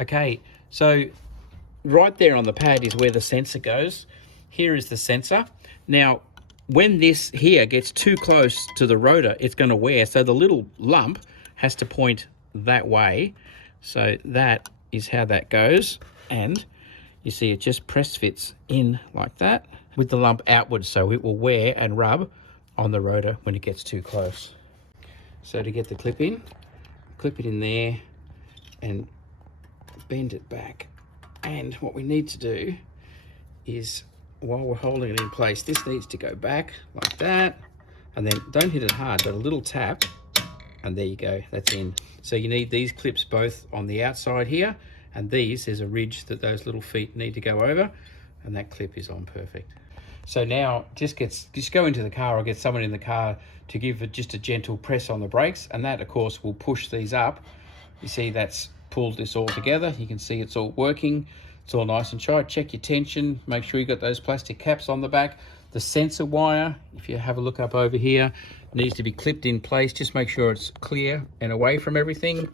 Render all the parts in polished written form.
Okay, so right there on the pad is where the sensor goes. Here is the sensor. Now, when this here gets too close to the rotor, it's going to wear. So the little lump has to point that way. So that is how that goes. And you see it just press fits in like that with the lump outwards. So it will wear and rub on the rotor when it gets too close. So to get the clip it in there and bend it back. And what we need to do is, while we're holding it in place, this needs to go back like that, and then don't hit it hard, but a little tap, and there you go, that's in. So you need these clips both on the outside here, and there's a ridge that those little feet need to go over, and that clip is on perfect. So now just go into the car or get someone in the car to give it just a gentle press on the brakes, and that of course will push these up. You see that's pulled this all together. You can see it's all working. It's all nice and tight. Check your tension. Make sure you got those plastic caps on the back. The sensor wire, if you have a look up over here, needs to be clipped in place. Just make sure it's clear and away from everything.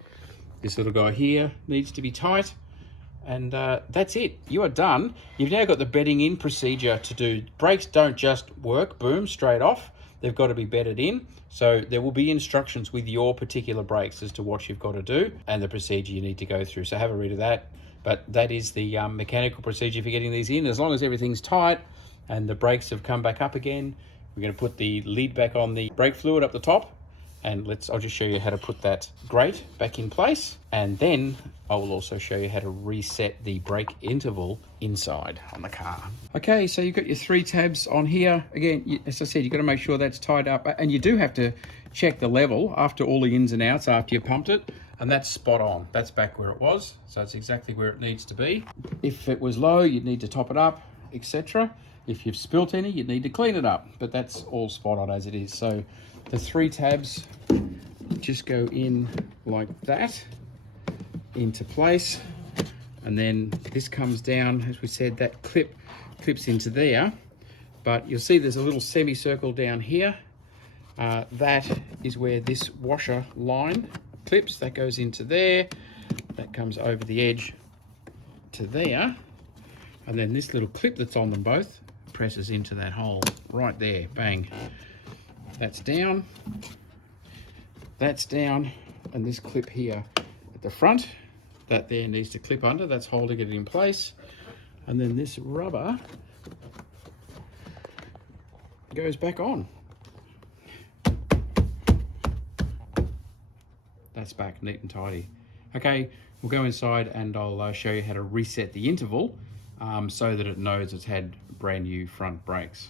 This little guy here needs to be tight. And that's it. You are done. You've now got the bedding in procedure to do. Brakes don't just work, boom, straight off. They've got to be bedded in. So there will be instructions with your particular brakes as to what you've got to do and the procedure you need to go through. So have a read of that. But that is the mechanical procedure for getting these in. As long as everything's tight and the brakes have come back up again, we're going to put the lid back on the brake fluid up the top. And I'll just show you how to put that grate back in place. And then I will also show you how to reset the brake interval inside on the car. Okay, so you've got your 3 tabs on here. Again, as I said, you've got to make sure that's tied up. And you do have to check the level after all the ins and outs after you pumped it. And that's spot on. That's back where it was. So it's exactly where it needs to be. If it was low, you'd need to top it up, etc. If you've spilt any, you'd need to clean it up. But that's all spot on as it is. So the 3 tabs just go in like that into place, and then this comes down, as we said, that clips into there, but you'll see there's a little semicircle down here. That is where this washer line clips. That goes into there, that comes over the edge to there, and then this little clip that's on them both presses into that hole right there. Bang. That's down, and this clip here at the front, that there needs to clip under. That's holding it in place. And then this rubber goes back on. That's back neat and tidy. Okay, we'll go inside and I'll show you how to reset the interval so that it knows it's had brand new front brakes.